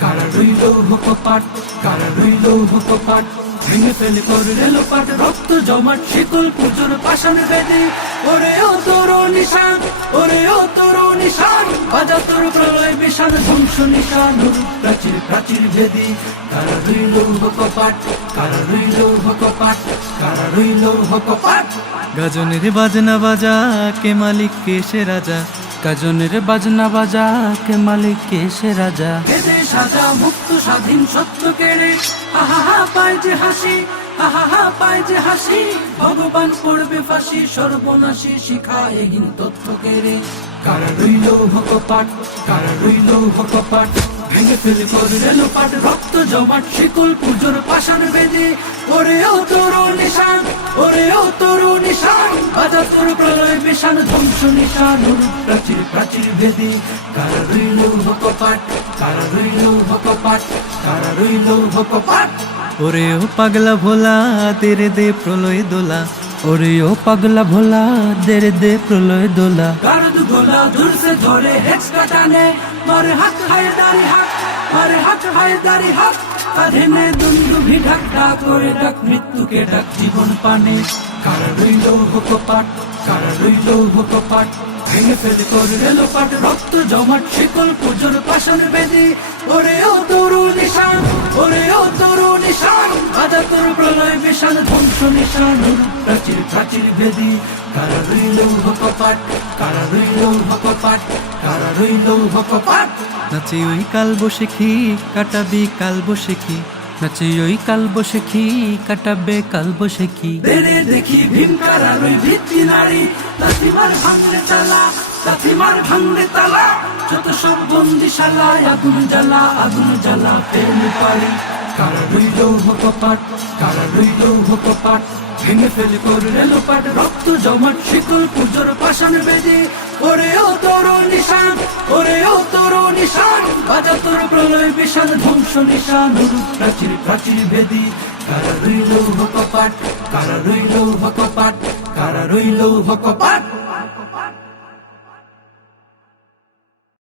কারা রইল কপাট, কারা রইল কপাট, ভেঙে ফেলে করলে লোপাট, রক্ত জমাট শিকল পুজোর পাষাণ বেদি। ওরে ও তোর নিশান, ওরে ও তোর নিশান, বাজা তোর প্রলয় বিশাল ধ্বংস নিশান, প্রাচীর প্রাচীর ভেদি। কারা রইল কপাট, কারা রইল কপাট, কারা রইল কপাট। গাজনের বাজনা বাজা কে মালিক কে সে রাজা, গাজনের বাজনা বাজা কে মালিক কে সে রাজা। এদে সাজা মুক্ত স্বাধীন সত্য কেড়ে, আহা হা পায় যে হাসি, আহা হা পায় যে হাসি, ভগবান পড়বে ফাঁসি, সর্বনাশী শিখা এহীন তথ্য কেড়ে। কারা রইল কপাট, কারা রইল কপাট, ভেঙে ফেলে করলে লোপাট, রক্ত জমাট শিকল পুজোর পাষাণ বেদি। ওরে ও তোর নিশান, ওরে ও তোর নিশান, বাজা তোর প্রলয় বিশান ধ্বংস নিশান, প্রাচীর প্রাচীর ভেদি। কারা রইল কপাট, কারা রইল কপাট, কারা রইল কপাট। ওরে ও পাগলা ভোলা তেরে দে প্রলয় দোলা, ওরে ও পাগলা ভোলা তেরে দে প্রলয় দোলা। গারদ গোলা দূর से ধরে হেক্স কাটানে, মারে হাত হায় দাড়ি হাত, মারে হাত হায় দাড়ি হাত, কাঁধে নে দুন্দুভি ঢাক ঢাক করে ডাক মৃত্যুকে ডাক জীবন পানে। কারা রইল কপাট, কারা রইল কপাট, ভেঙে ফেলে করলে লোপাট, রক্ত জমাট শিকল পুজোর পাষাণ বেদি। ওরে ও তোর নিশান, ওরে ও তোর নিশান, বাজা তোর প্রলয় বিশাল ধ্বংস নিশান, প্রাচীর প্রাচীর ভেদি। কারা রইল কপাট, কারা রইল কপাট, কারা রইল কপাট। নাচে ওই কাল বসেখি কাটাবি কাল বসেখি, নাচে ওই কাল বসেখি কাটাবে কাল বসেখি। বেড়ে দেখি ভীম কারার ওই ভিত্তি নারী, লাথিমার ভাঙলে তালা, লাথিমার ভাঙলে তালা, যত সব বন্দিশালায় আগুন জ্বালা, আগুন জ্বালা ফেরলে পারি। কারা রইল কপাট, কারা রইল কপাট, ভেঙে ফেলে করলে লোপাট, রক্ত জমাট শিকল পুজোর পাষাণ বেদি। ওরে ও তোর নিশান, ওরে ও তোর নিশান, বাজা তোর প্রলয় বিশাল ধ্বংস নিশান, প্রাচীর প্রাচীর ভেদি। কারা রইল কপাট, কারা রইল কপাট, কারা রইল কপাট।